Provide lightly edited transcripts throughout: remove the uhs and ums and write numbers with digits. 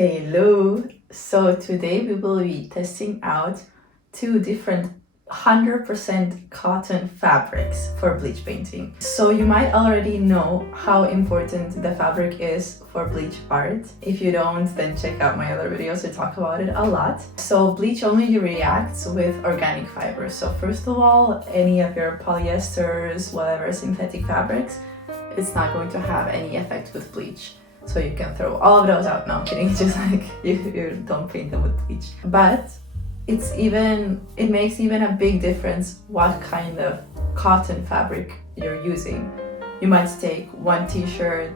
Hello! So today we will be testing out two different 100% cotton fabrics for bleach painting. So you might already know how important the fabric is for bleach art. If you don't, then check out my other videos, I talk about it a lot. So bleach only reacts with organic fibers. So first of all, any of your polyesters, whatever synthetic fabrics, it's not going to have any effect with bleach. So you can throw all of those out. No, I'm kidding, just like you don't paint them with bleach. But it makes even a big difference what kind of cotton fabric you're using. You might take one t-shirt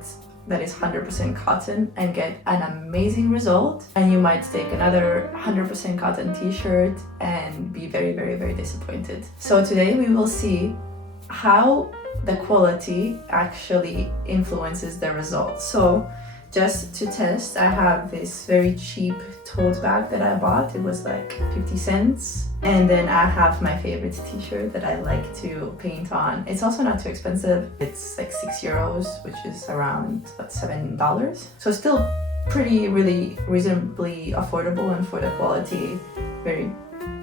that is 100% cotton and get an amazing result, and you might take another 100% cotton t-shirt and be very, very, very disappointed. So today we will see how the quality actually influences the results. So just to test, I have this very cheap tote bag that I bought. It was like 50 cents. And then I have my favorite t-shirt that I like to paint on. It's also not too expensive. It's like €6, which is around about $7. So still really reasonably affordable, and for the quality, very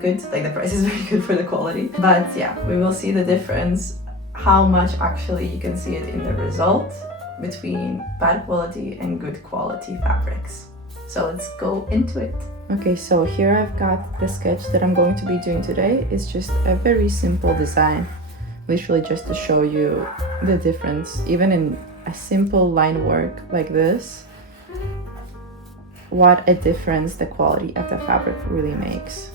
good. Like the price is very good for the quality. But yeah, we will see the difference, how much actually you can see it in the result between bad quality and good quality fabrics. So let's go into it. Okay, so here I've got the sketch that I'm going to be doing today. It's just a very simple design, literally just to show you the difference, even in a simple line work like this, what a difference the quality of the fabric really makes.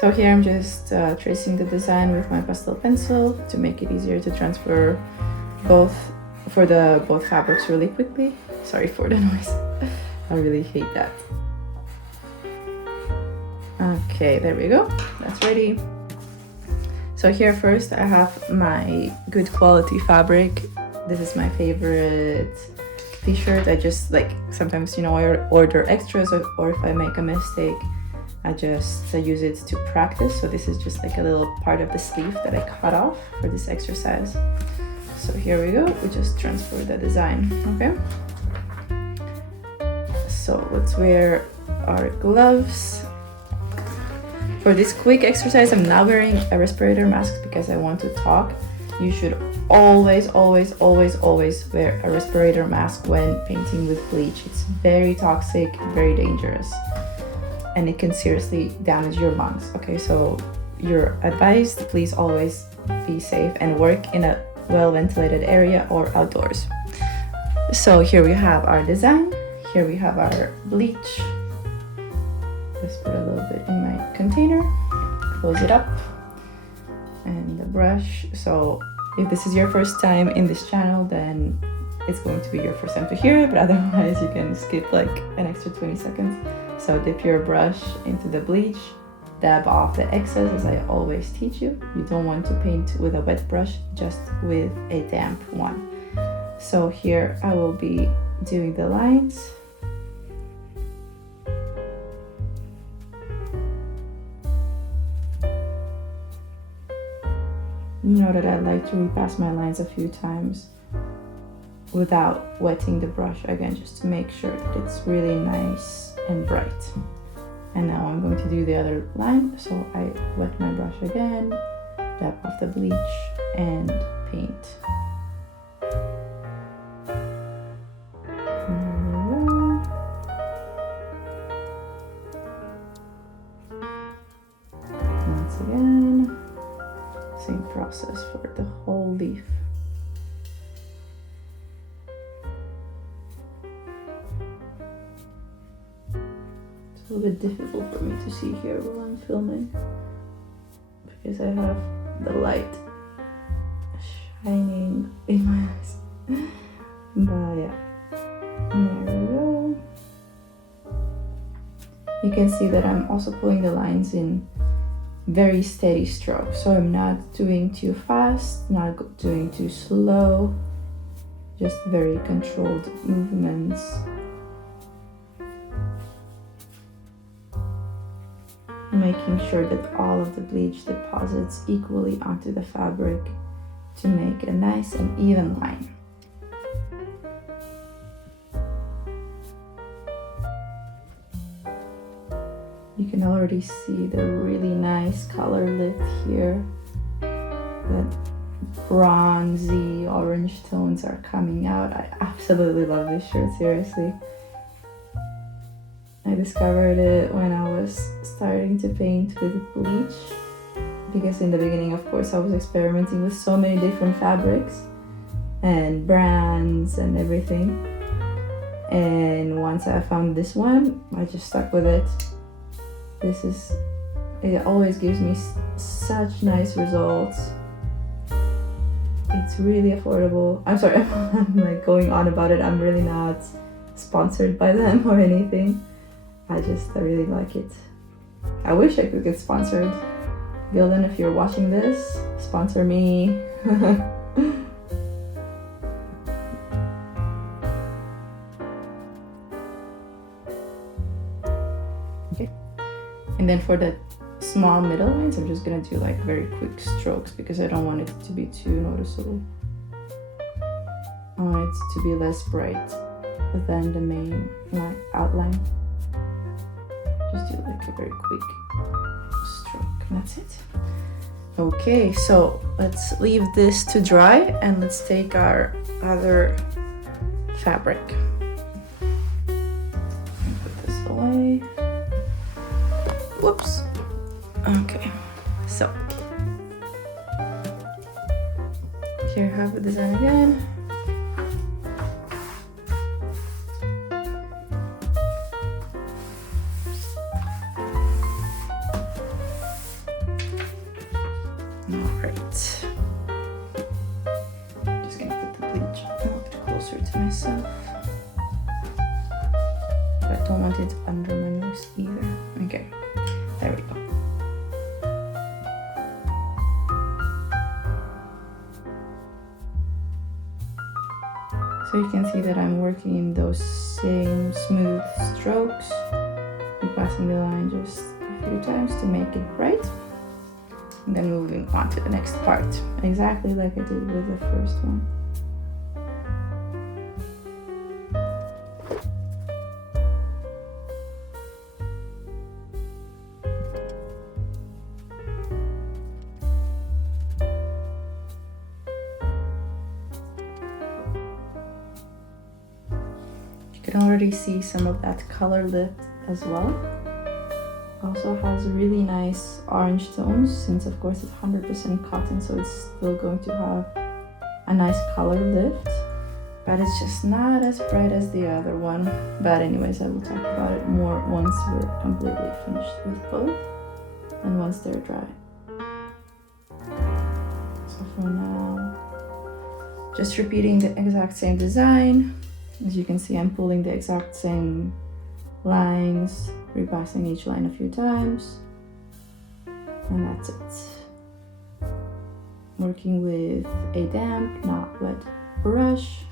So here I'm just tracing the design with my pastel pencil to make it easier to transfer both fabrics really quickly. Sorry for the noise. I really hate that. Okay, there we go. That's ready. So here first I have my good quality fabric. This is my favorite t-shirt. I just like sometimes, I order extras, or if I make a mistake, I just use it to practice. So this is just like a little part of the sleeve that I cut off for this exercise. So here we go, we just transfer the design, okay? So let's wear our gloves. For this quick exercise, I'm not wearing a respirator mask because I want to talk. You should always wear a respirator mask when painting with bleach. It's very toxic, very dangerous, and it can seriously damage your lungs, okay? So you're advised, please always be safe and work in a well-ventilated area or outdoors. So here we have our design. Here we have our bleach. Just put a little bit in my container, close it up, and the brush. So if this is your first time in this channel, then it's going to be your first time to hear it, but otherwise you can skip like an extra 20 seconds. So dip your brush into the bleach, dab off the excess, as I always teach you. You don't want to paint with a wet brush, just with a damp one. So here I will be doing the lines. You know that I like to repass my lines a few times without wetting the brush again, just to make sure that it's really nice and bright. And now I'm going to do the other line. So I wet my brush again, dab off the bleach, and paint. Once again, same process for the whole leaf. It's a little bit difficult for me to see here while I'm filming because I have the light shining in my eyes. But yeah, there we go. You can see that I'm also pulling the lines in very steady strokes. So I'm not doing too fast, not doing too slow, just very controlled movements. Making sure that all of the bleach deposits equally onto the fabric to make a nice and even line. You can already see the really nice color lift here. That bronzy orange tones are coming out. I absolutely love this shirt, seriously. I discovered it when I was starting to paint with Bleach, because in the beginning, of course, I was experimenting with so many different fabrics and brands and everything. And once I found this one, I just stuck with it. It always gives me such nice results. It's really affordable. I'm sorry, I'm like going on about it. I'm really not sponsored by them or anything. I really like it. I wish I could get sponsored. Gildan, if you're watching this, sponsor me. Okay. And then for the small middle lines, I'm just gonna do like very quick strokes because I don't want it to be too noticeable. I want it to be less bright than the main outline. Just do like a very quick stroke, and that's it. Okay, so let's leave this to dry and let's take our other fabric. Put this away. Whoops. Okay, so here I have the design again. Alright, just gonna put the bleach a little bit closer to myself, but I don't want it under my nose either. Okay, there we go. So you can see that I'm working in those same smooth strokes, passing the line just a few times to make it bright, and then moving on to the next part, exactly like I did with the first one. You can already see some of that color lift as well. Also has really nice orange tones, since of course it's 100% cotton, so it's still going to have a nice color lift, but it's just not as bright as the other one. But anyways, I will talk about it more once we're completely finished with both and once they're dry. So for now, just repeating the exact same design. As you can see, I'm pulling the exact same lines, repassing each line a few times, and that's it. Working with a damp, not wet brush.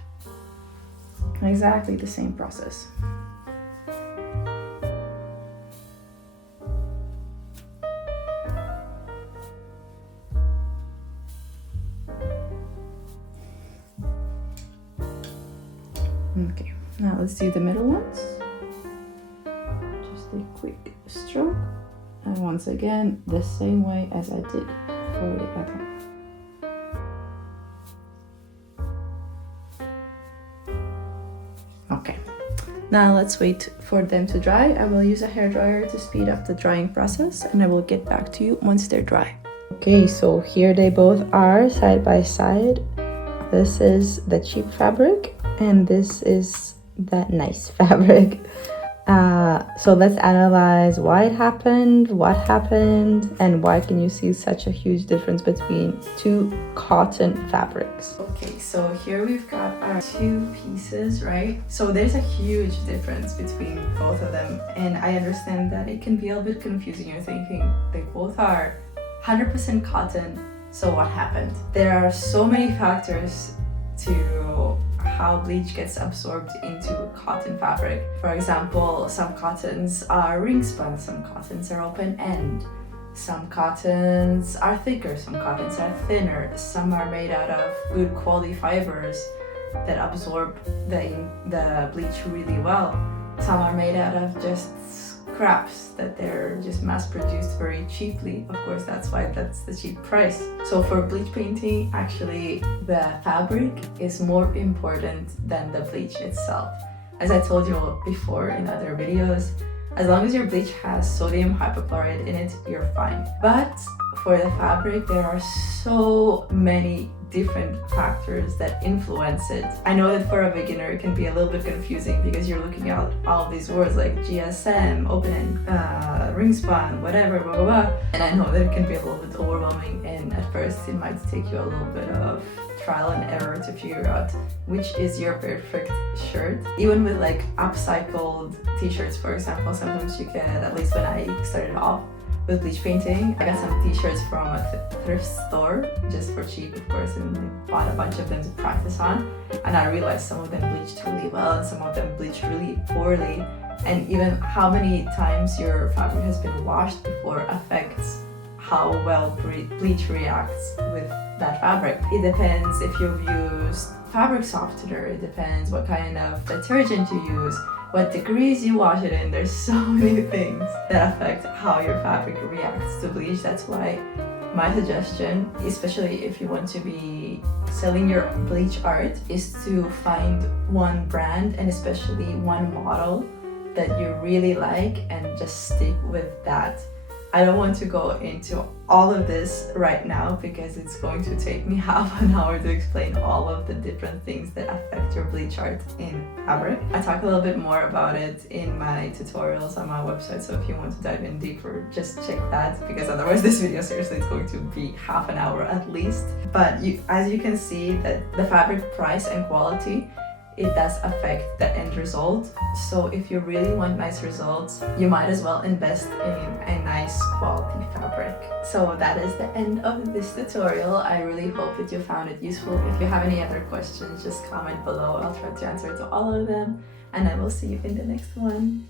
Exactly the same process. Okay, now let's do the middle ones. Just a quick stroke, and once again the same way as I did for the other. Okay, now let's wait for them to dry. I will use a hairdryer to speed up the drying process, and I will get back to you once they're dry. Okay, so here they both are side by side. This is the cheap fabric and this is that nice fabric. So let's analyze why it happened, what happened, and why can you see such a huge difference between two cotton fabrics. Okay, so here we've got our two pieces, right? So there's a huge difference between both of them, and I understand that it can be a little bit confusing. You're thinking they both are 100% cotton, so what happened? There are so many factors to how bleach gets absorbed into cotton fabric. For example, some cottons are ring spun, some cottons are open end, some cottons are thicker, some cottons are thinner, some are made out of good quality fibers that absorb the bleach really well. Some are made out of just scraps that they're just mass produced very cheaply. Of course, that's why that's the cheap price. So for bleach painting, actually the fabric is more important than the bleach itself. As I told you before in other videos, as long as your bleach has sodium hypochlorite in it, you're fine. But for the fabric, there are so many different factors that influence it. I know that for a beginner it can be a little bit confusing because you're looking at all of these words like GSM, open end, ring spun, whatever, blah, blah, blah. And I know that it can be a little bit overwhelming, and at first it might take you a little bit of trial and error to figure out which is your perfect shirt. Even with like upcycled t-shirts, for example, sometimes you get, at least when I started off with bleach painting, I got some t-shirts from a thrift store just for cheap, of course, and I bought a bunch of them to practice on, and I realized some of them bleached really well and some of them bleached really poorly, and even how many times your fabric has been washed before affects how well bleach reacts with that fabric. It depends if you've used fabric softener, it depends what kind of detergent you use, what degrees you wash it in. There's so many things that affect how your fabric reacts to bleach. That's why my suggestion, especially if you want to be selling your bleach art, is to find one brand and especially one model that you really like and just stick with that. I don't want to go into all of this right now because it's going to take me half an hour to explain all of the different things that affect your bleach art in fabric. I talk a little bit more about it in my tutorials on my website, so if you want to dive in deeper, just check that, because otherwise this video seriously is going to be half an hour at least. But as you can see, that the fabric price and quality, it does affect the end result. So if you really want nice results, you might as well invest in a nice quality fabric. So that is the end of this tutorial. I really hope that you found it useful. If you have any other questions, just comment below. I'll try to answer to all of them, and I will see you in the next one.